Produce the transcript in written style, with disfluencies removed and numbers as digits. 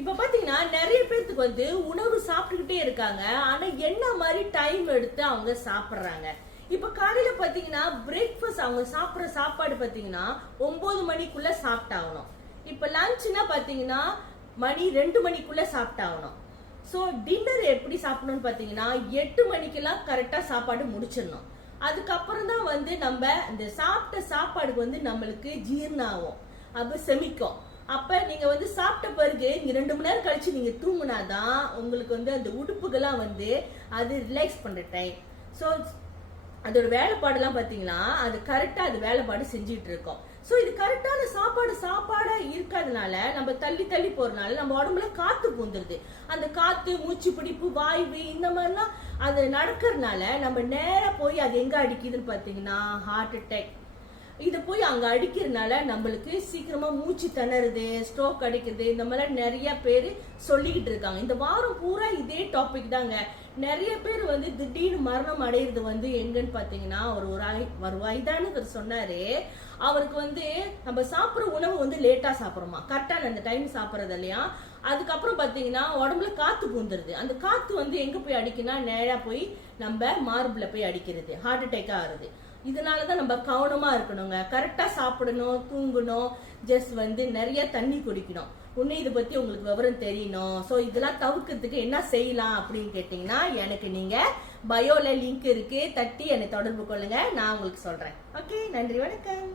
இப்ப பாத்தீங்கன்னா நிறைய பேருக்கு வந்து உணவு சாப்பிட்டுக்கிட்டே இருக்காங்க. ஆனா என்ன மாதிரி டைம் எடுத்து அவங்க சாப்பிடுறாங்க. இப்ப காலையில பாத்தீங்கன்னா பிரேக்ஃபாஸ்ட் அவங்க சாப்பிடுற சாப்பாடு பாத்தீங்கன்னா 9 மணிக்குள்ள சாப்பிட்டாகணும். இப்ப லஞ்ச்னா பாத்தீங்கன்னா மணி 2 மணிக்குள்ள சாப்பிட்டாகணும். சோ டின்னர் எப்படி சாப்பிடணும்னு பாத்தீங்கன்னா 8 மணிக்கெல்லாம் கரெக்டா சாப்பாடு முடிச்சிடணும். அதுக்கப்புறம் தான் வந்து நம்ம இந்த சாப்பிட்ட சாப்பாடுக்கு வந்து நம்மளுக்கு ஜீரணம் ஆகும், அப்ப செமிக்கும். அப்ப நீங்க வந்து சாப்பிட்ட பிறகு நீங்க 2 மணி நேரம் கழிச்சு நீங்க தூங்குனாதான் உங்களுக்கு வந்து அந்த உடுப்புகள்லாம் வந்து அது ரிலாக்ஸ் பண்ற டைம். சோ அதோட வேலைப்பாடுலாம் பாத்தீங்கன்னா அது கரெக்டா அது வேலைப்பாடு செஞ்சுட்டு இருக்கோம். சோ இது கரெக்டான சாப்பாடா இருக்காதனால நம்ம தள்ளி தள்ளி போறதுனால நம்ம உடம்புல காத்து பூந்துருது. அந்த காத்து, மூச்சு பிடிப்பு, வாய்வு இந்த மாதிரிலாம் அது நடக்கிறதுனால நம்ம நேரா போய் அது எங்க அடிக்குதுன்னு பாத்தீங்கன்னா ஹார்ட் அட்டாக். இத போய் அங்க அடிக்கிறதுனால நம்மளுக்கு சீக்கிரமா மூச்சு திணறுது, ஸ்ட்ரோக் அடிக்குது. இந்த மாதிரி நிறைய பேர் சொல்லிக்கிட்டு இருக்காங்க. இந்த வாரம் பூரா இதே டாபிக் தாங்க. நிறைய பேர் வந்து திடீர்னு மரணம் அடையிறது வந்து எங்கன்னு பாத்தீங்கன்னா ஒரு வயதானவர் சொன்னாரு. அவருக்கு வந்து நம்ம சாப்பிடுற உணவு வந்து லேட்டா சாப்பிடுறோமா, கரெக்டான அந்த டைம் சாப்பிடறது இல்லையா. அதுக்கப்புறம் பாத்தீங்கன்னா உடம்புல காத்து பூந்துருது. அந்த காத்து வந்து எங்க போய் அடிக்குன்னா நேரா போய் நம்ம மார்புல போய் அடிக்கிறது, ஹார்ட் அட்டாக் ஆகுது. இதனாலதான் நம்ம கவனமா இருக்கணுங்க. கரெக்டா சாப்பிடணும், தூங்கணும், ஜஸ்ட் வந்து நிறைய தண்ணி குடிக்கணும். இன்னும் இதை பத்தி உங்களுக்கு விவரம் தெரியணும். சோ இதெல்லாம் தவிர்க்கிறதுக்கு என்ன செய்யலாம் அப்படின்னு கேட்டீங்கன்னா எனக்கு நீங்க பயோல லிங்க் இருக்கு, தட்டி என்னை தொடர்பு கொள்ளுங்க, நான் உங்களுக்கு சொல்றேன். ஓகே, நன்றி, வணக்கம்.